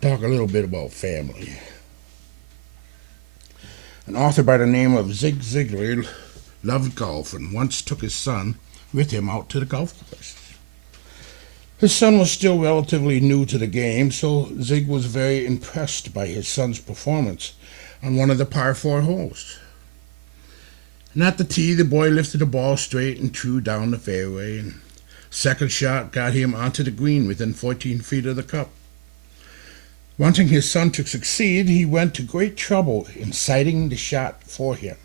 talk a little bit about family. An author by the name of Zig Ziglar loved golf and once took his son with him out to the golf course. His son was still relatively new to the game, so Zig was very impressed by his son's performance on one of the par 4 holes. And at the tee, the boy lifted the ball straight and true down the fairway, and second shot got him onto the green within 14 feet of the cup. Wanting his son to succeed, he went to great trouble in sighting the shot for him,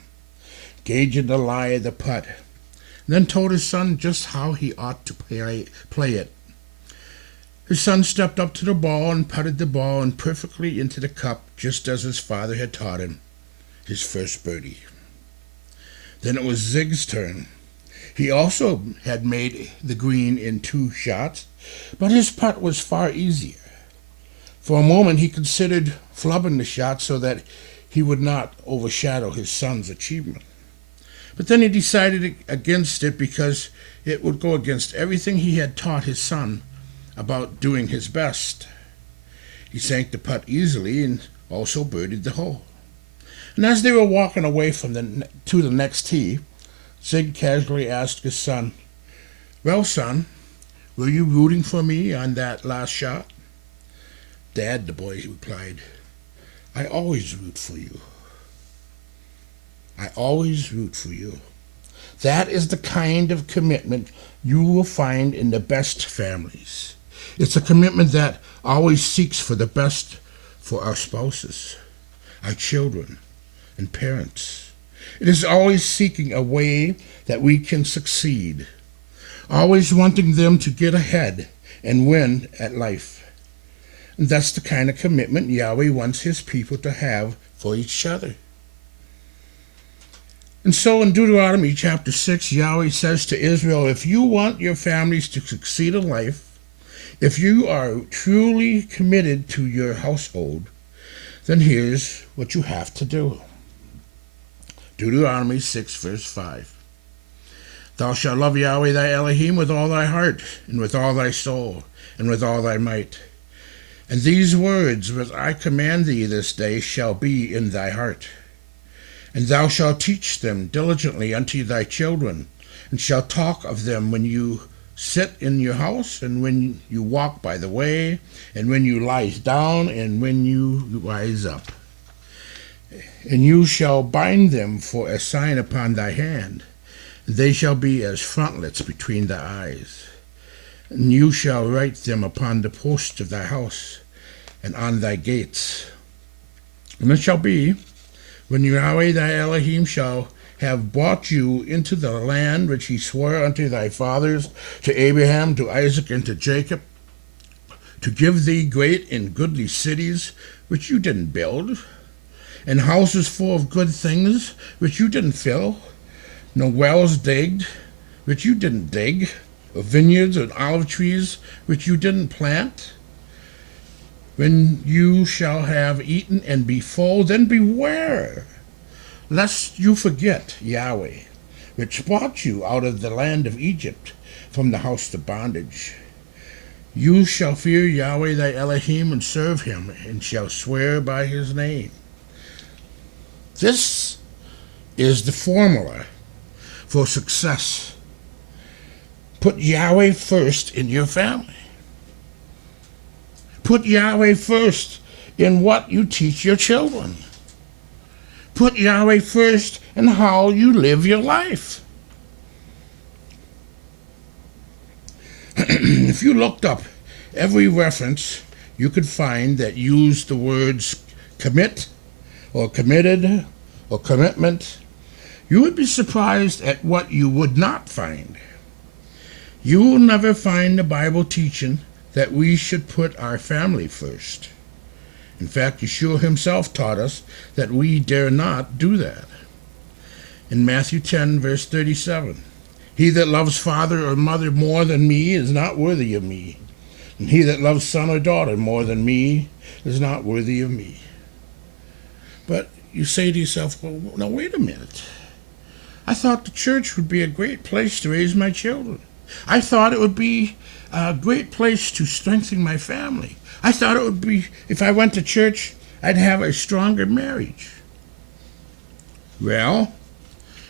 gauging the lie of the putt, and then told his son just how he ought to play it. His son stepped up to the ball and putted the ball in perfectly into the cup, just as his father had taught him, his first birdie. Then it was Zig's turn. He also had made the green in 2 shots, but his putt was far easier. For a moment he considered flubbing the shot so that he would not overshadow his son's achievement. But then he decided against it because it would go against everything he had taught his son about doing his best. He sank the putt easily and also birdied the hole. And as they were walking away to the next tee, Zig casually asked his son, "Well, son, were you rooting for me on that last shot?" "Dad," the boy replied, "I always root for you. I always root for you." That is the kind of commitment you will find in the best families. It's a commitment that always seeks for the best for our spouses, our children, and parents. It is always seeking a way that we can succeed, always wanting them to get ahead and win at life. And that's the kind of commitment Yahweh wants his people to have for each other. And so in Deuteronomy chapter 6, Yahweh says to Israel, if you want your families to succeed in life, if you are truly committed to your household, then here's what you have to do. Deuteronomy 6, verse 5. Thou shalt love Yahweh thy Elohim with all thy heart, and with all thy soul, and with all thy might. And these words which I command thee this day shall be in thy heart. And thou shalt teach them diligently unto thy children, and shalt talk of them when you sit in your house, and when you walk by the way, and when you lie down, and when you rise up. And you shall bind them for a sign upon thy hand. They shall be as frontlets between thy eyes. And you shall write them upon the posts of thy house, and on thy gates. And it shall be, when Yahweh thy Elohim shall have brought you into the land which he swore unto thy fathers, to Abraham, to Isaac, and to Jacob, to give thee great and goodly cities, which you didn't build, and houses full of good things, which you didn't fill, no wells digged, which you didn't dig, or vineyards and olive trees, which you didn't plant. When you shall have eaten and be full, then beware, lest you forget Yahweh, which brought you out of the land of Egypt, from the house of bondage. You shall fear Yahweh thy Elohim, and serve him, and shall swear by his name. This is the formula for success. Put Yahweh first in your family. Put Yahweh first in what you teach your children. Put Yahweh first in how you live your life. If you looked up every reference you could find that used the words commit, or committed, or commitment, you would be surprised at what you would not find. You will never find the Bible teaching that we should put our family first. In fact, Yeshua himself taught us that we dare not do that. In Matthew 10, verse 37, he that loves father or mother more than me is not worthy of me, and he that loves son or daughter more than me is not worthy of me. But you say to yourself, well, now wait a minute. I thought the church would be a great place to raise my children. I thought it would be a great place to strengthen my family. I thought it would be, if I went to church, I'd have a stronger marriage. Well,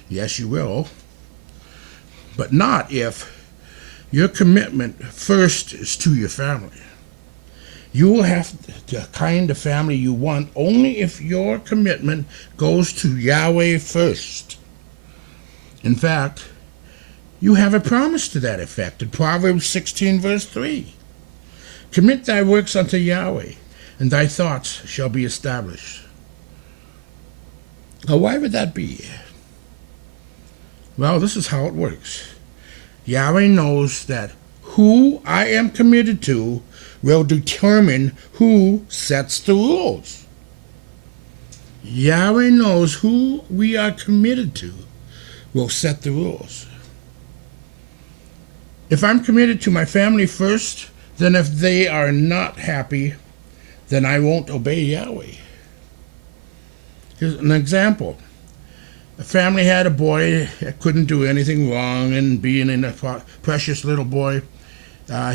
yes, you will, but not if your commitment first is to your family. You will have the kind of family you want only if your commitment goes to Yahweh first. In fact, you have a promise to that effect in Proverbs 16, verse 3. Commit thy works unto Yahweh, and thy thoughts shall be established. Now, why would that be? Well, this is how it works. Yahweh knows that who I am committed to will determine who sets the rules. Yahweh knows who we are committed to will set the rules. If I'm committed to my family first, then if they are not happy, then I won't obey Yahweh. Here's an example. A family had a boy that couldn't do anything wrong, and being a precious little boy,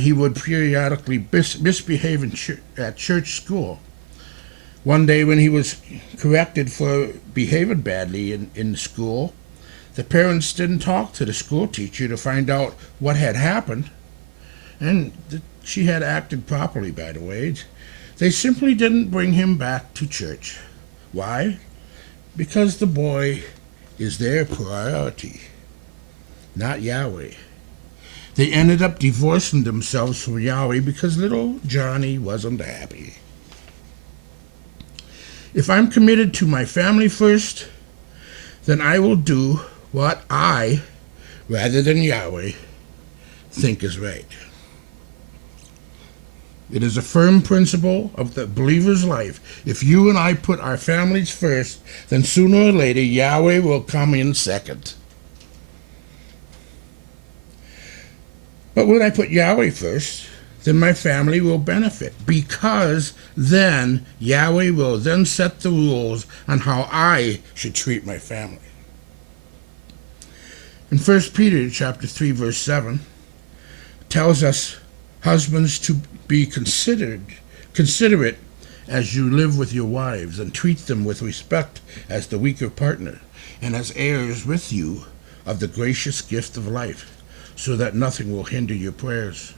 he would periodically misbehave at church school. One day when he was corrected for behaving badly in school, the parents didn't talk to the school teacher to find out what had happened, and she had acted properly, by the way. They simply didn't bring him back to church. Why? Because the boy is their priority, not Yahweh. They ended up divorcing themselves from Yahweh because little Johnny wasn't happy. If I'm committed to my family first, then I will do what I, rather than Yahweh, think is right. It is a firm principle of the believer's life. If you and I put our families first, then sooner or later Yahweh will come in second. But when I put Yahweh first, then my family will benefit, because then Yahweh will then set the rules on how I should treat my family. In 1 Peter chapter 3, verse 7, tells us husbands to be considerate as you live with your wives, and treat them with respect as the weaker partner, and as heirs with you of the gracious gift of life, so that nothing will hinder your prayers.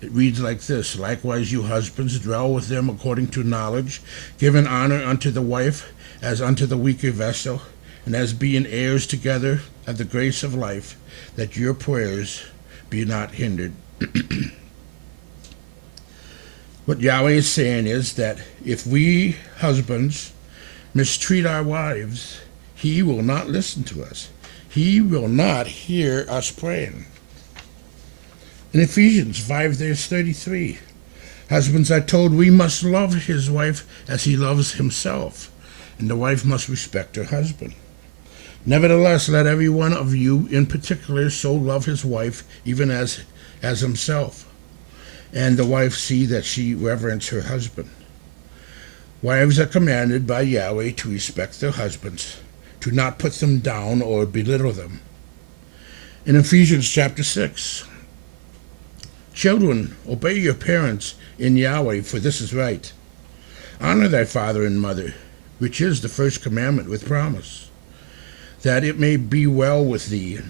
It reads like this: Likewise you husbands, dwell with them according to knowledge, giving honor unto the wife as unto the weaker vessel, and as being heirs together of the grace of life, that your prayers be not hindered. What Yahweh is saying is that if we husbands mistreat our wives, He will not listen to us. He will not hear us praying. In Ephesians 5, verse 33, husbands are told we must love his wife as he loves himself, and the wife must respect her husband. Nevertheless, let every one of you in particular so love his wife even as himself, and the wife see that she reverence her husband. Wives are commanded by Yahweh to respect their husbands, to not put them down or belittle them. In Ephesians chapter 6, children, obey your parents in Yahweh, for this is right. Honor thy father and mother, which is the first commandment with promise, that it may be well with thee,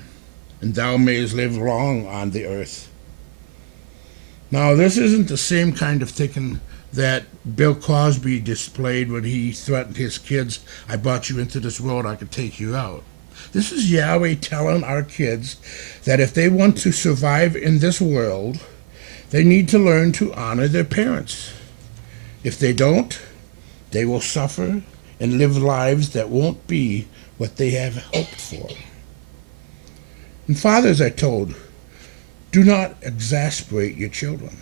and thou mayest live long on the earth. Now, this isn't the same kind of thinking that Bill Cosby displayed when he threatened his kids, I brought you into this world, I could take you out. This is Yahweh telling our kids that if they want to survive in this world, they need to learn to honor their parents. If they don't, they will suffer and live lives that won't be what they have hoped for. And fathers are told, do not exasperate your children.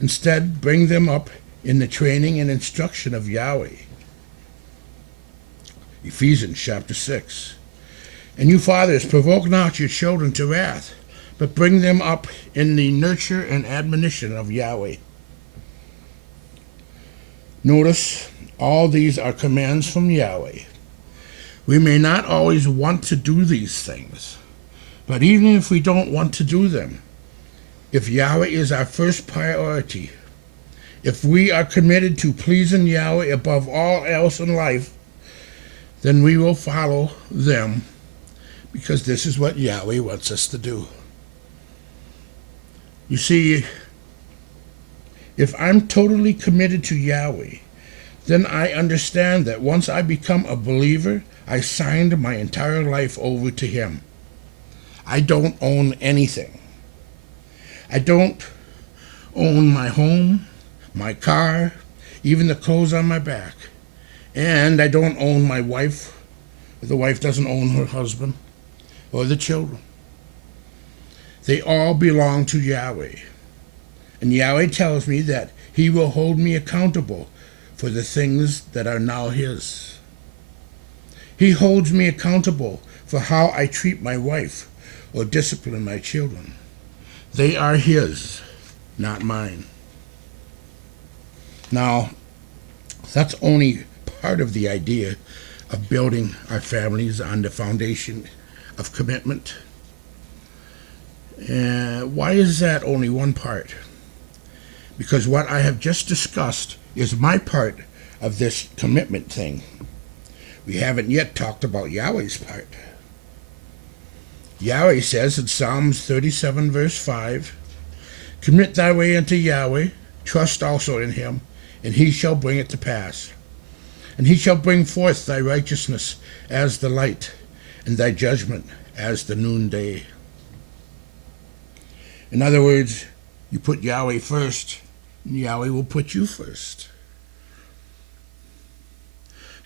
Instead, bring them up in the training and instruction of Yahweh. Ephesians chapter 6. And you fathers, provoke not your children to wrath, but bring them up in the nurture and admonition of Yahweh. Notice, all these are commands from Yahweh. We may not always want to do these things, But even if we don't want to do them, if Yahweh is our first priority, if we are committed to pleasing Yahweh above all else in life, then we will follow them, because this is what Yahweh wants us to do. You see, if I'm totally committed to Yahweh, then I understand that once I become a believer, I signed my entire life over to Him. I don't own anything. I don't own my home, my car, even the clothes on my back. And I don't own my wife. The wife doesn't own her husband or the children. They all belong to Yahweh. And Yahweh tells me that He will hold me accountable for the things that are now His. He holds me accountable for how I treat my wife or discipline my children. They are His, not mine. Now, that's only part of the idea of building our families on the foundation of commitment. Why is that only one part? Because what I have just discussed is my part of this commitment thing. We haven't yet talked about Yahweh's part. Yahweh says in Psalms 37, verse 5, "Commit thy way unto Yahweh, trust also in Him, and He shall bring it to pass. And He shall bring forth thy righteousness as the light, and thy judgment as the noonday." In other words, you put Yahweh first, and Yahweh will put you first.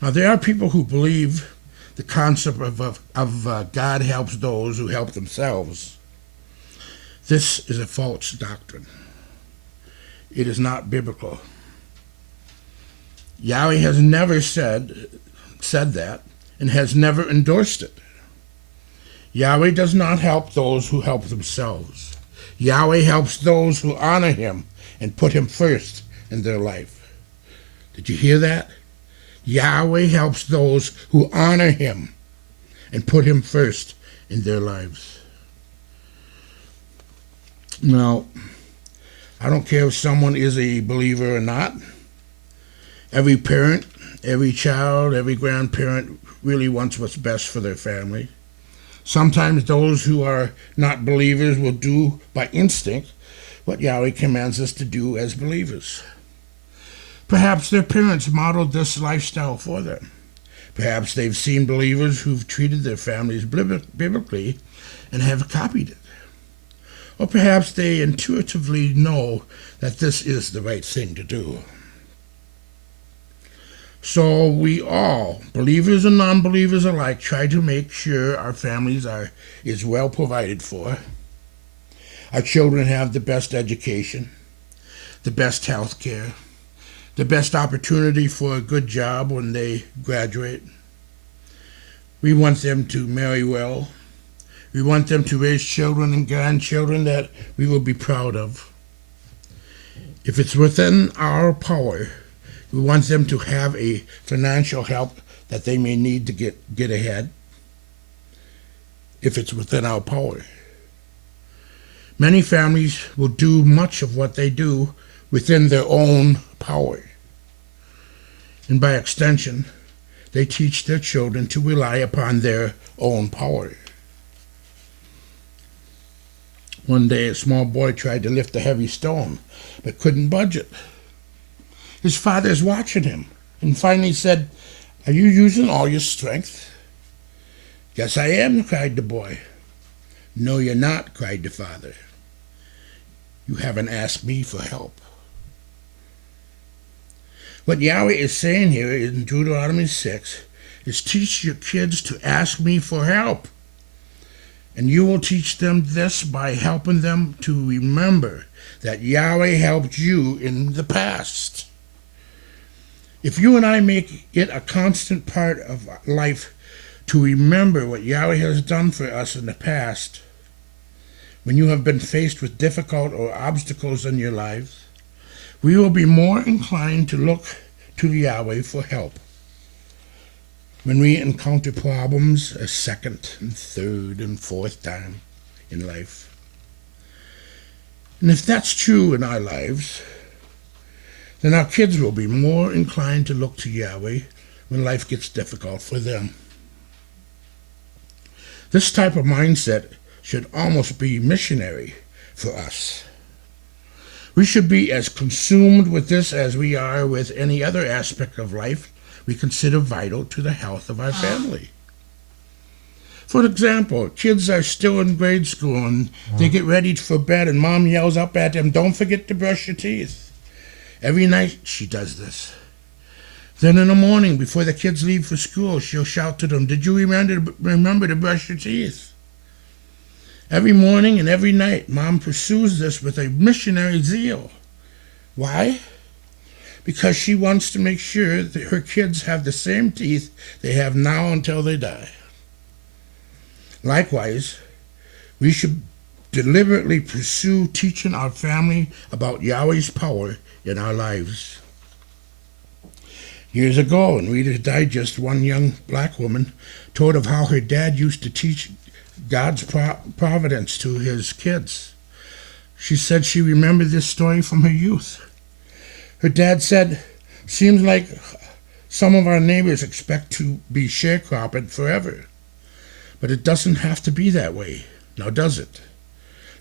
Now, there are people who believe the concept of God helps those who help themselves. This is a false doctrine. It is not biblical. Yahweh has never said that and has never endorsed it. Yahweh does not help those who help themselves. Yahweh helps those who honor Him and put Him first in their life. Did you hear that? Yahweh helps those who honor Him and put Him first in their lives. Now, I don't care if someone is a believer or not. Every parent, every child, every grandparent really wants what's best for their family. Sometimes those who are not believers will do by instinct what Yahweh commands us to do as believers. Perhaps their parents modeled this lifestyle for them. Perhaps they've seen believers who've treated their families biblically and have copied it. Or perhaps they intuitively know that this is the right thing to do. So we all, believers and non-believers alike, try to make sure our families is well provided for. Our children have the best education, the best health care, the best opportunity for a good job when they graduate. We want them to marry well. We want them to raise children and grandchildren that we will be proud of. If it's within our power, we want them to have a financial help that they may need to get ahead, if it's within our power. Many families will do much of what they do within their own power. And by extension, they teach their children to rely upon their own power. One day, a small boy tried to lift a heavy stone, but couldn't budge it. His father's watching him, and finally said, "Are you using all your strength?" "Yes, I am," cried the boy. "No, you're not," cried the father. "You haven't asked me for help." What Yahweh is saying here in Deuteronomy 6 is teach your kids to ask me for help. And you will teach them this by helping them to remember that Yahweh helped you in the past. If you and I make it a constant part of life to remember what Yahweh has done for us in the past, when you have been faced with difficult or obstacles in your lives, we will be more inclined to look to Yahweh for help. When we encounter problems a second and third and fourth time, in life. And if that's true in our lives, then our kids will be more inclined to look to Yahweh when life gets difficult for them. This type of mindset should almost be missionary for us. We should be as consumed with this as we are with any other aspect of life we consider vital to the health of our family. For example, kids are still in grade school and they get ready for bed and mom yells up at them, "Don't forget to brush your teeth." Every night she does this. Then in the morning, before the kids leave for school, she'll shout to them, "Did you remember to brush your teeth?" Every morning and every night, Mom pursues this with a missionary zeal. Why? Because she wants to make sure that her kids have the same teeth they have now until they die. Likewise, we should deliberately pursue teaching our family about Yahweh's power in our lives. Years ago, in Reader's Digest, one young black woman told of how her dad used to teach God's providence to his kids. She said she remembered this story from her youth. Her dad said, "Seems like some of our neighbors expect to be sharecropping forever. But it doesn't have to be that way, now does it?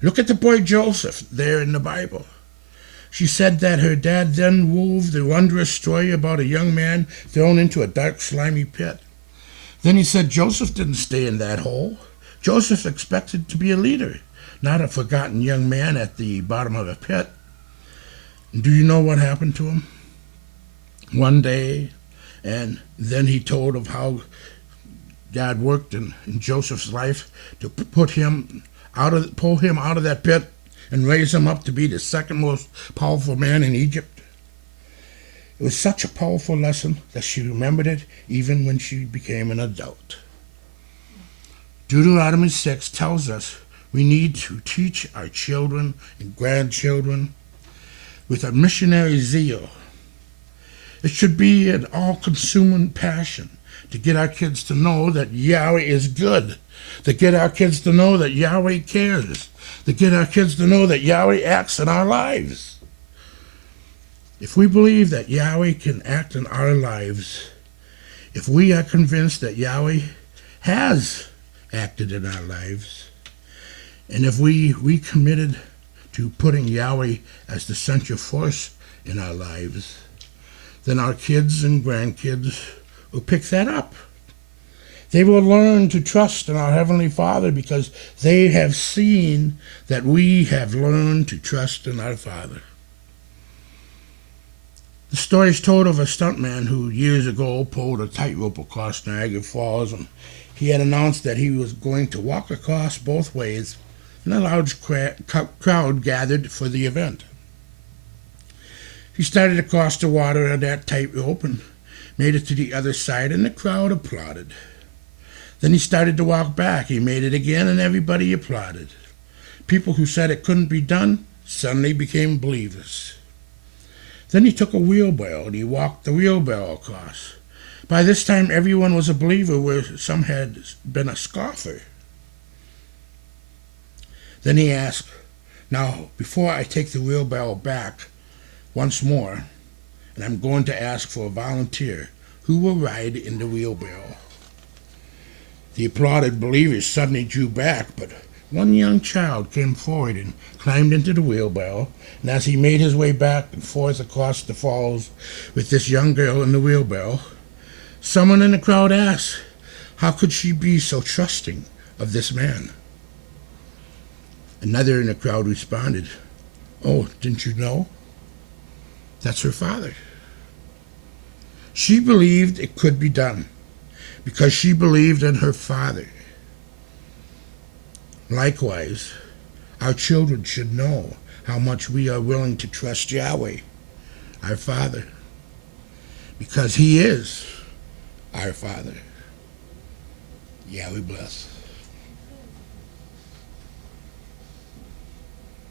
Look at the boy Joseph there in the Bible." She said that her dad then wove the wondrous story about a young man thrown into a dark, slimy pit. Then he said Joseph didn't stay in that hole. Joseph expected to be a leader, not a forgotten young man at the bottom of a pit. And do you know what happened to him? One day, and then he told of how God worked in Joseph's life to pull him out of that pit and raise him up to be the second most powerful man in Egypt. It was such a powerful lesson that she remembered it even when she became an adult. Deuteronomy 6 tells us we need to teach our children and grandchildren with a missionary zeal. It should be an all-consuming passion to get our kids to know that Yahweh is good, to get our kids to know that Yahweh cares, to get our kids to know that Yahweh acts in our lives. If we believe that Yahweh can act in our lives, if we are convinced that Yahweh has acted in our lives, and if we recommitted to putting Yahweh as the central force in our lives, then our kids and grandkids will pick that up. They will learn to trust in our Heavenly Father because they have seen that we have learned to trust in our Father. The story is told of a stuntman who years ago pulled a tightrope across Niagara Falls, and he had announced that he was going to walk across both ways, and a large crowd gathered for the event. He started across the water on that tightrope and made it to the other side, and the crowd applauded. Then he started to walk back. He made it again, and everybody applauded. People who said it couldn't be done suddenly became believers. Then he took a wheelbarrow, and he walked the wheelbarrow across. By this time, everyone was a believer where some had been a scoffer. Then he asked, "Now, before I take the wheelbarrow back once more, and I'm going to ask for a volunteer, who will ride in the wheelbarrow?" The applauded believers suddenly drew back, but one young child came forward and climbed into the wheelbarrow, and as he made his way back and forth across the falls with this young girl in the wheelbarrow, someone in the crowd asked, how could she be so trusting of this man? Another in the crowd responded, "Oh, didn't you know? That's her father." She believed it could be done because she believed in her Father. Likewise, our children should know how much we are willing to trust Yahweh, our Father, because He is our Father. Yahweh bless.